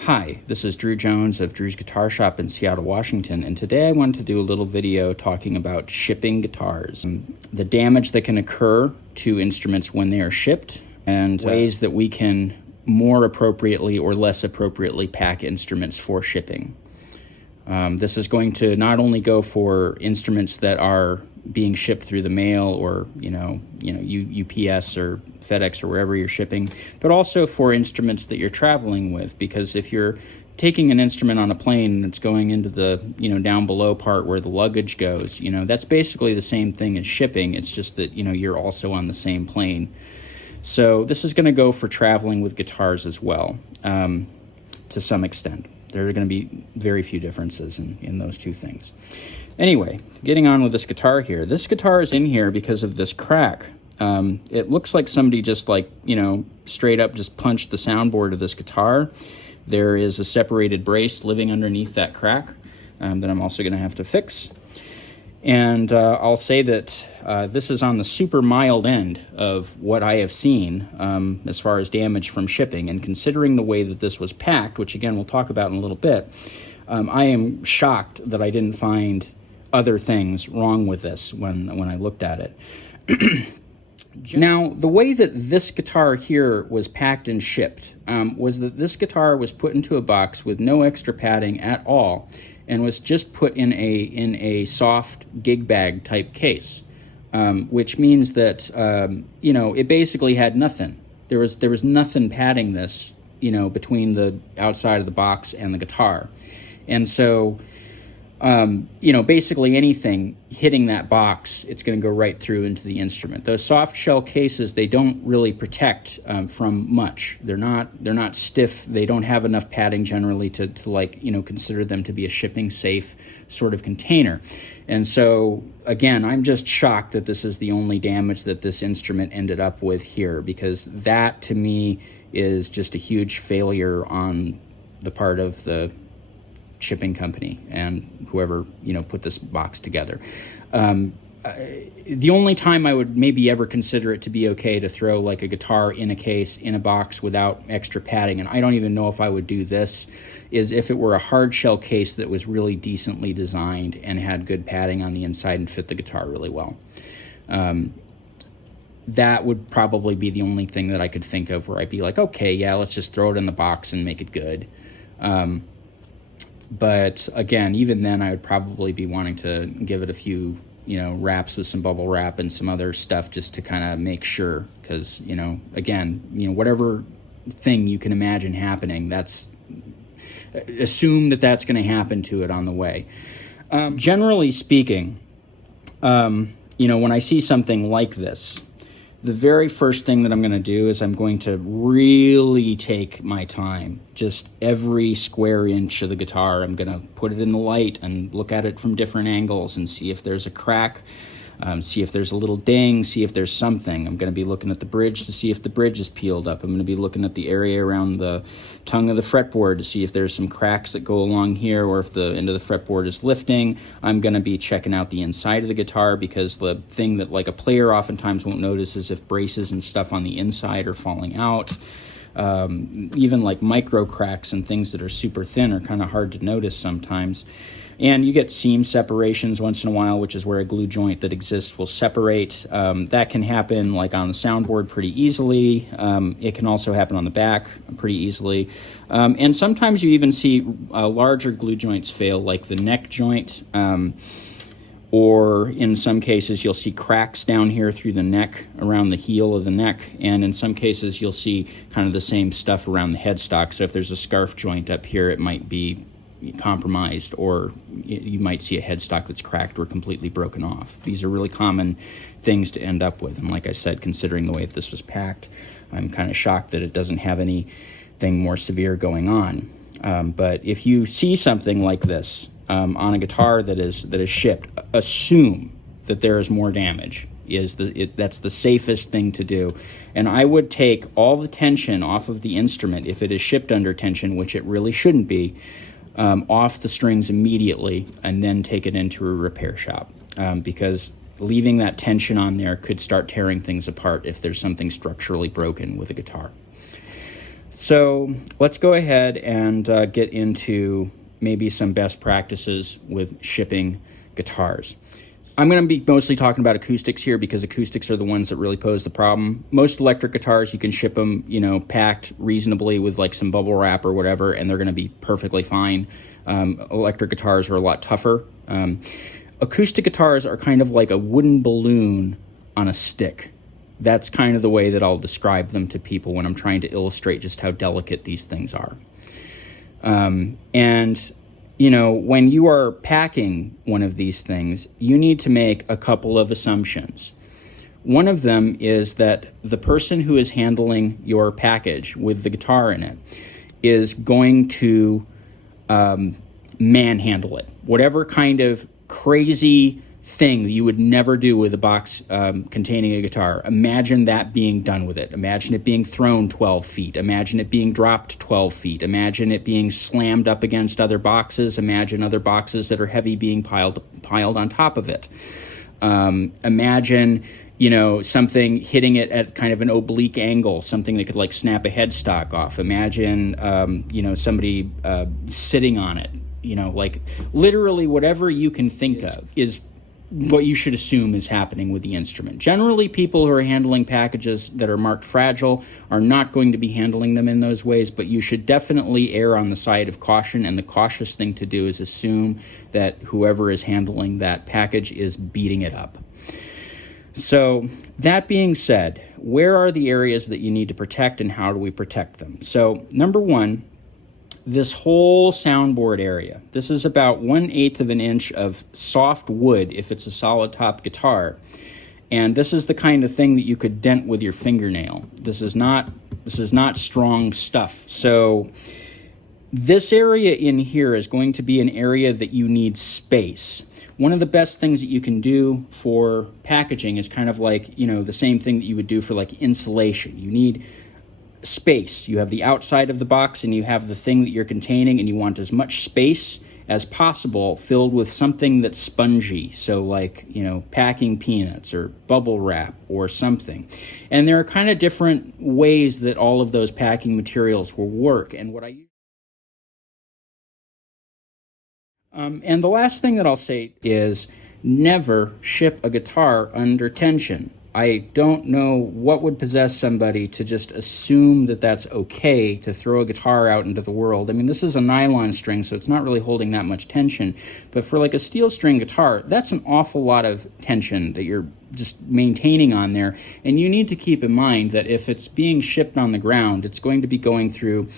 Hi, this is Drew Jones of Drew's Guitar Shop in Seattle, Washington, and today I wanted to do a little video talking about shipping guitars, the damage that can occur to instruments when they are shipped, and ways that we can more appropriately or less appropriately pack instruments for shipping. This is going to not only go for instruments that are being shipped through the mail or UPS or FedEx or wherever you're shipping, but also for instruments that you're traveling with. Because if you're taking an instrument on a plane and it's going into the down below part where the luggage goes, that's basically the same thing as shipping. It's just that you're also on the same plane. So this is going to go for traveling with guitars as well, to some extent. There are going to be very few differences in those two things. Anyway, getting on with this guitar here. This guitar is in here because of this crack. It looks like somebody just straight up just punched the soundboard of this guitar. There is a separated brace living underneath that crack that I'm also going to have to fix. And I'll say that this is on the super mild end of what I have seen as far as damage from shipping. And considering the way that this was packed, which again we'll talk about in a little bit, I am shocked that I didn't find other things wrong with this when I looked at it. Now, the way that this guitar here was packed and shipped was that this guitar was put into a box with no extra padding at all, and was just put in a soft gig bag type case, which means that it basically had nothing. There was nothing padding this, between the outside of the box and the guitar, and so basically anything hitting that box, it's going to go right through into the instrument. Those soft shell cases, they don't really protect from much. They're not stiff. They don't have enough padding generally to consider them to be a shipping safe sort of container. And so again, I'm just shocked that this is the only damage that this instrument ended up with here, because that to me is just a huge failure on the part of the shipping company and whoever put this box together. The only time I would maybe ever consider it to be okay to throw like a guitar in a case in a box without extra padding, and I don't even know if I would do this, is if it were a hard shell case that was really decently designed and had good padding on the inside and fit the guitar really well. That would probably be the only thing that I could think of where I'd be like, okay, yeah, let's just throw it in the box and make it good. But again, even then, I would probably be wanting to give it a few, wraps with some bubble wrap and some other stuff just to kind of make sure. Because, again, whatever thing you can imagine happening, assume that that's going to happen to it on the way. Generally speaking, when I see something like this, the very first thing that I'm going to do is I'm going to really take my time. Just every square inch of the guitar, I'm going to put it in the light and look at it from different angles and see if there's a crack, see if there's a little ding, see if there's something. I'm going to be looking at the bridge to see if the bridge is peeled up. I'm going to be looking at the area around the tongue of the fretboard to see if there's some cracks that go along here, or if the end of the fretboard is lifting. I'm going to be checking out the inside of the guitar, because the thing that like a player oftentimes won't notice is if braces and stuff on the inside are falling out. Even like micro cracks and things that are super thin are kind of hard to notice sometimes. And you get seam separations once in a while, which is where a glue joint that exists will separate. That can happen like on the soundboard pretty easily. It can also happen on the back pretty easily. And sometimes you even see larger glue joints fail, like the neck joint. Or in some cases, you'll see cracks down here through the neck, around the heel of the neck. And in some cases, you'll see kind of the same stuff around the headstock. So if there's a scarf joint up here, it might be compromised, or you might see a headstock that's cracked or completely broken off. These are really common things to end up with. And like I said, considering the way that this was packed, I'm kind of shocked that it doesn't have anything more severe going on. But if you see something like this, on a guitar that is shipped, assume that there is more damage. That's the safest thing to do. And I would take all the tension off of the instrument, if it is shipped under tension, which it really shouldn't be, off the strings immediately, and then take it into a repair shop, because leaving that tension on there could start tearing things apart if there's something structurally broken with a guitar. So let's go ahead and get into maybe some best practices with shipping guitars. I'm going to be mostly talking about acoustics here because acoustics are the ones that really pose the problem. Most electric guitars, you can ship them, packed reasonably with like some bubble wrap or whatever, and they're going to be perfectly fine. Electric guitars are a lot tougher. Acoustic guitars are kind of like a wooden balloon on a stick. That's kind of the way that I'll describe them to people when I'm trying to illustrate just how delicate these things are. When you are packing one of these things, you need to make a couple of assumptions. One of them is that the person who is handling your package with the guitar in it is going to manhandle it. Whatever kind of crazy thing that you would never do with a box containing a guitar, imagine that being done with it. Imagine it being thrown 12 feet. Imagine it being dropped 12 feet. Imagine it being slammed up against other boxes. Imagine other boxes that are heavy being piled on top of it. Imagine, something hitting it at kind of an oblique angle, something that could like snap a headstock off. Imagine, somebody sitting on it. Like literally whatever you can think of is what you should assume is happening with the instrument. Generally, people who are handling packages that are marked fragile are not going to be handling them in those ways, but you should definitely err on the side of caution, and the cautious thing to do is assume that whoever is handling that package is beating it up. So that being said, where are the areas that you need to protect and how do we protect them? So number one, this whole soundboard area. This is about 1/8 of an inch of soft wood if it's a solid top guitar. And this is the kind of thing that you could dent with your fingernail. This is not strong stuff. So this area in here is going to be an area that you need space. One of the best things that you can do for packaging is kind of like, the same thing that you would do for like insulation. You need space. You have the outside of the box and you have the thing that you're containing, and you want as much space as possible filled with something that's spongy. So like, packing peanuts or bubble wrap or something. And there are kind of different ways that all of those packing materials will work. And and the last thing that I'll say is never ship a guitar under tension. I don't know what would possess somebody to just assume that that's okay to throw a guitar out into the world. I mean, this is a nylon string, so it's not really holding that much tension. But for like a steel string guitar, that's an awful lot of tension that you're just maintaining on there. And you need to keep in mind that if it's being shipped on the ground, it's going to be going through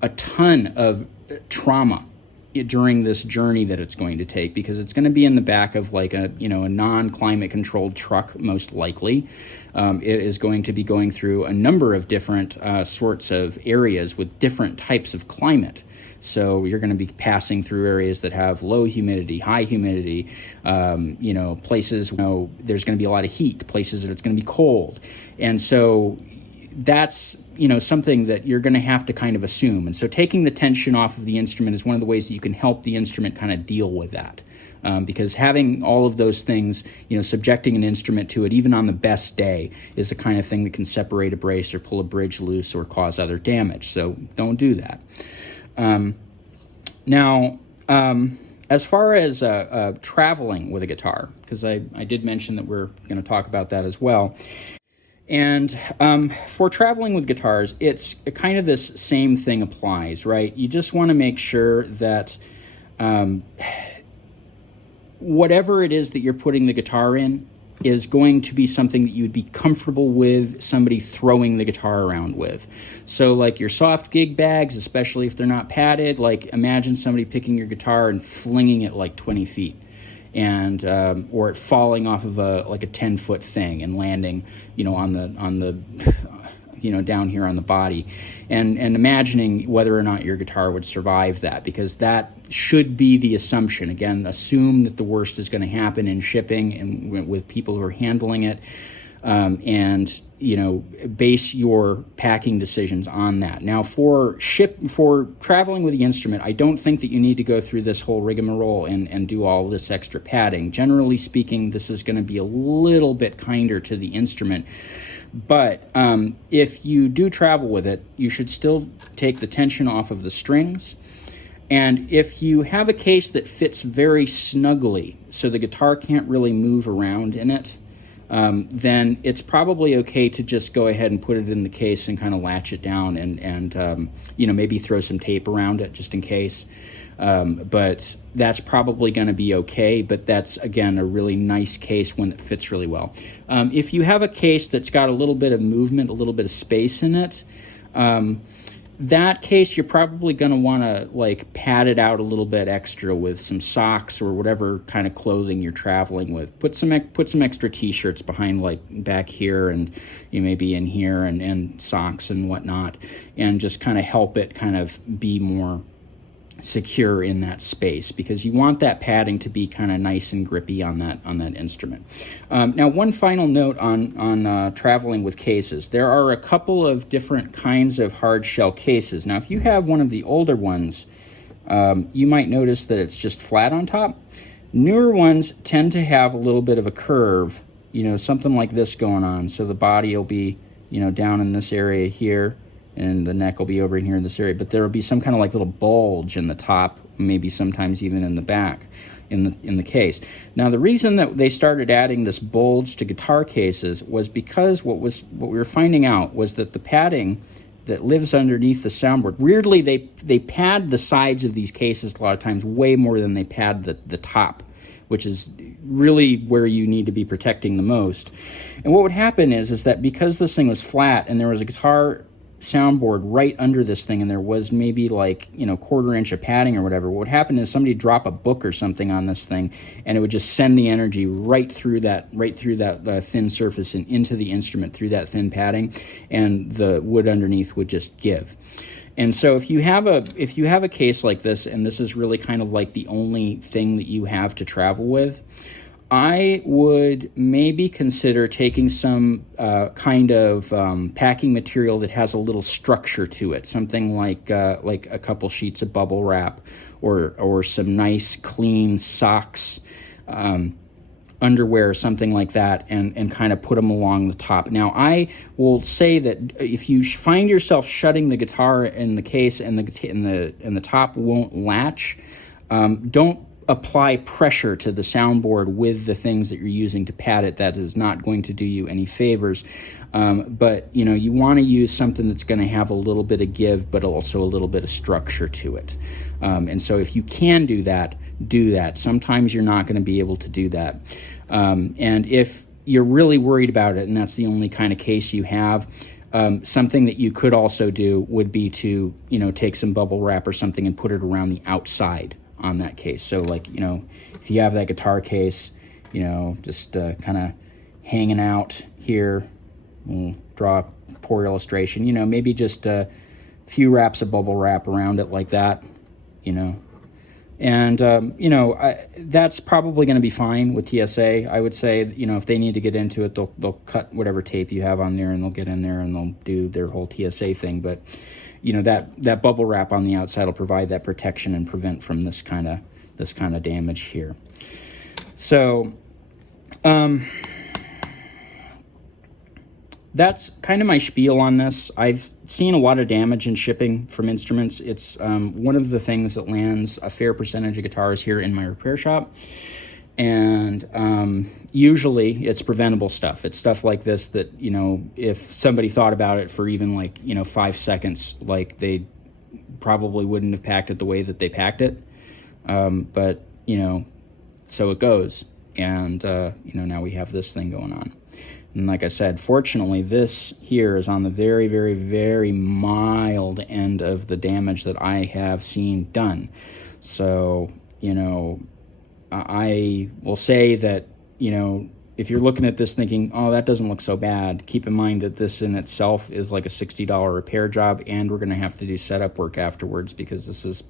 a ton of trauma during this journey that it's going to take, because it's going to be in the back of like a non-climate controlled truck, most likely. It is going to be going through a number of different sorts of areas with different types of climate. So you're going to be passing through areas that have low humidity, high humidity, places, there's going to be a lot of heat, places that it's going to be cold. And so that's something that you're going to have to kind of assume. And so taking the tension off of the instrument is one of the ways that you can help the instrument kind of deal with that. Because having all of those things, subjecting an instrument to it, even on the best day, is the kind of thing that can separate a brace or pull a bridge loose or cause other damage. So don't do that. As far as traveling with a guitar, because I did mention that we're going to talk about that as well. And for traveling with guitars, it's kind of this same thing applies, right? You just want to make sure that whatever it is that you're putting the guitar in is going to be something that you would be comfortable with somebody throwing the guitar around with. So like your soft gig bags, especially if they're not padded, like imagine somebody picking your guitar and flinging it like 20 feet. And or it falling off of a 10-foot thing and landing, on the down here on the body, and imagining whether or not your guitar would survive that, because that should be the assumption. Again, assume that the worst is going to happen in shipping and with people who are handling it, and base your packing decisions on that. Now, for traveling with the instrument, I don't think that you need to go through this whole rigmarole and do all this extra padding. Generally speaking, this is going to be a little bit kinder to the instrument. But if you do travel with it, you should still take the tension off of the strings. And if you have a case that fits very snugly, so the guitar can't really move around in it, then it's probably okay to just go ahead and put it in the case and kind of latch it down and maybe throw some tape around it just in case. But that's probably going to be okay, but that's, again, a really nice case when it fits really well. If you have a case that's got a little bit of movement, a little bit of space in it, that case you're probably going to want to pad it out a little bit extra with some socks or whatever kind of clothing you're traveling with. Put some extra t-shirts behind, back here, and maybe in here, and socks and whatnot, and just kind of help it kind of be more secure in that space, because you want that padding to be kind of nice and grippy on that instrument. Now, one final note on traveling with cases. There are a couple of different kinds of hard shell cases. Now, if you have one of the older ones, you might notice that it's just flat on top. Newer ones tend to have a little bit of a curve, something like this going on. So the body will be, down in this area here, and the neck will be over here in this area, but there will be some kind of little bulge in the top, maybe sometimes even in the back, in the case. Now, the reason that they started adding this bulge to guitar cases was because what we were finding out was that the padding that lives underneath the soundboard, weirdly, they pad the sides of these cases a lot of times way more than they pad the top, which is really where you need to be protecting the most. And what would happen is that because this thing was flat and there was a guitar soundboard right under this thing, and there was maybe quarter inch of padding or whatever, what would happen is somebody drop a book or something on this thing, and it would just send the energy right through that thin surface and into the instrument through that thin padding, and the wood underneath would just give. And so if you have a case like this, and this is really kind of the only thing that you have to travel with, I would maybe consider taking some kind of packing material that has a little structure to it, something like a couple sheets of bubble wrap, or some nice clean socks, underwear, something like that, and kind of put them along the top. Now, I will say that if you find yourself shutting the guitar in the case and the top won't latch, don't apply pressure to the soundboard with the things that you're using to pad it. That is not going to do you any favors. But you want to use something that's going to have a little bit of give, but also a little bit of structure to it. And so if you can do that, do that. Sometimes you're not going to be able to do that. And if you're really worried about it, and that's the only kind of case you have, something that you could also do would be to, take some bubble wrap or something and put it around the outside on that case. So if you have that guitar case, just kind of hanging out here, we'll draw a poor illustration, maybe just a few wraps of bubble wrap around it like that, and that's probably going to be fine with TSA. I would say, if they need to get into it, they'll cut whatever tape you have on there, and they'll get in there and they'll do their whole TSA thing. But that bubble wrap on the outside will provide that protection and prevent from this kind of damage here. So that's kind of my spiel on this. I've seen a lot of damage in shipping from instruments. It's one of the things that lands a fair percentage of guitars here in my repair shop. And usually it's preventable stuff. It's stuff like this that, if somebody thought about it for even 5 seconds, they probably wouldn't have packed it the way that they packed it. But so it goes. And, now we have this thing going on. And like I said, fortunately, this here is on the very, very, very mild end of the damage that I have seen done. So, I will say that, if you're looking at this thinking, oh, that doesn't look so bad, keep in mind that this in itself is like a $60 repair job, and we're going to have to do setup work afterwards, because this is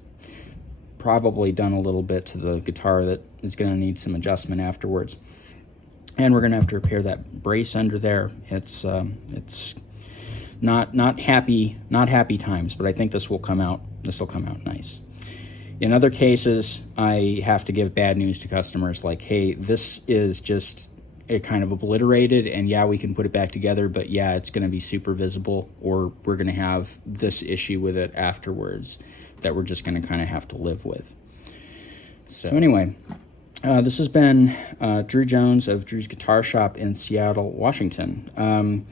probably done a little bit to the guitar that is going to need some adjustment afterwards. And we're going to have to repair that brace under there. It's not happy times, but I think this will come out nice. In other cases, I have to give bad news to customers, like, hey, this is just it kind of obliterated, and yeah, we can put it back together, but yeah, it's going to be super visible, or we're going to have this issue with it afterwards that we're just going to kind of have to live with. So anyway, this has been Drew Jones of Drew's Guitar Shop in Seattle, Washington.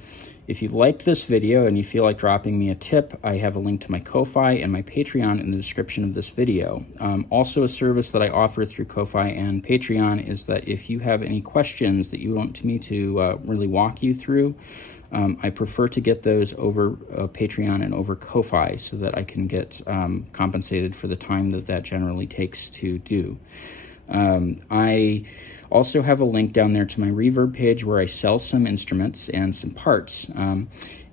If you liked this video and you feel like dropping me a tip, I have a link to my Ko-Fi and my Patreon in the description of this video. Also, a service that I offer through Ko-Fi and Patreon is that if you have any questions that you want me to really walk you through, I prefer to get those over Patreon and over Ko-Fi so that I can get compensated for the time that generally takes to do. I also have a link down there to my Reverb page where I sell some instruments and some parts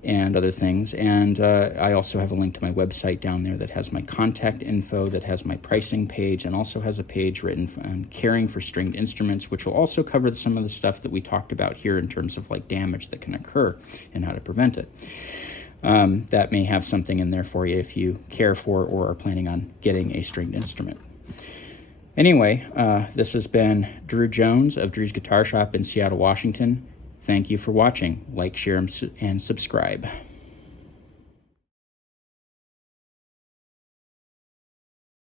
and other things. And I also have a link to my website down there that has my contact info, that has my pricing page, and also has a page written on caring for stringed instruments, which will also cover some of the stuff that we talked about here in terms of like damage that can occur and how to prevent it. That may have something in there for you if you care for or are planning on getting a stringed instrument. Anyway, this has been Drew Jones of Drew's Guitar Shop in Seattle, Washington. Thank you for watching. Like, share, and subscribe.